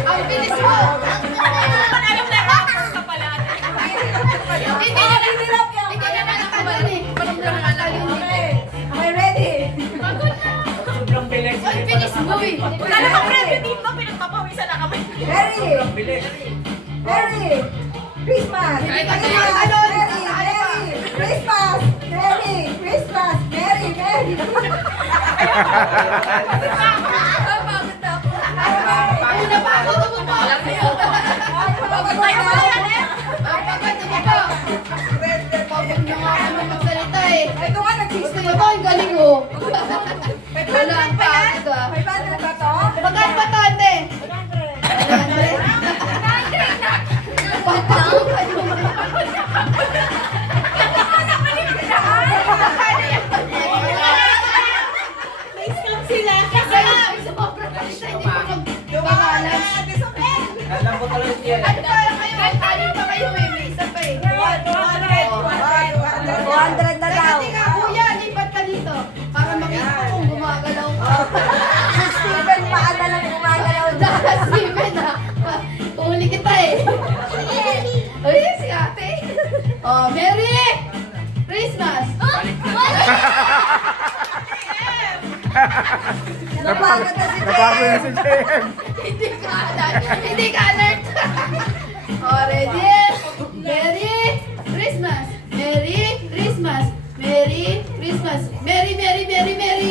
Ang bilis mo! Sobrang bilis. Ang bilis mo eh! Wala namang premyo dito, pinagpapawisan na kami. Harry! Sobrang bilis. Harry! Christmas! Ay, Harry! ano? Harry! Christmas! Merry! Christmas! Merry! Merry! Ay, napagod ako po! Pagod tayo pa yan eh! Pagod ako po! Pagod na nga kami magsalita eh! Ito nga, Gusto nag-60 mo ba? Ang galing mo! Wala 500 ang ba yan? pagod ah! 500 ba to? Magkano ba to, ate? 500? Patawag kayo! May scam sila. Ay, sumobra pa siya, hindi pa mag-pangalan. Alam mo talaga siya. Ano ba kayo? Kanin pa kayo eh, may isa pa eh. 200 na daw. Teka, kuya, lipat ka dito. Para makita ko kung gumagalaw ka. Si Steven paana lang gumagalaw daw. Steven ah. Huli kita eh. Ay, si ate. Oh, Merry Christmas! Napagod na si Napagod na si JM. Hindi ka alert. Hindi ka alert. Oh, ready? Merry Christmas! Merry Christmas! Merry Christmas! Merry, Merry, Merry, Merry!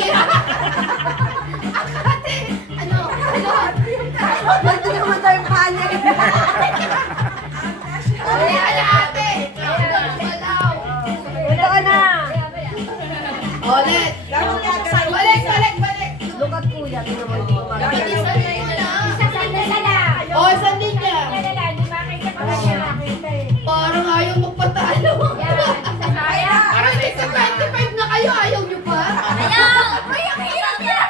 Ate! Ano? Ano? Ito naman tayo yung panya. Uli ka na ate! Walaw! Ito ka na. Ulit! Balik, balik, balik! Lukat kuya, tinamay ko Hindi sanay mo na. O, sandin niya. Parang ayaw magpatalo. Parang 25 na kayo, ayaw niyo pa? Ayaw! Ay, ang hirap yan!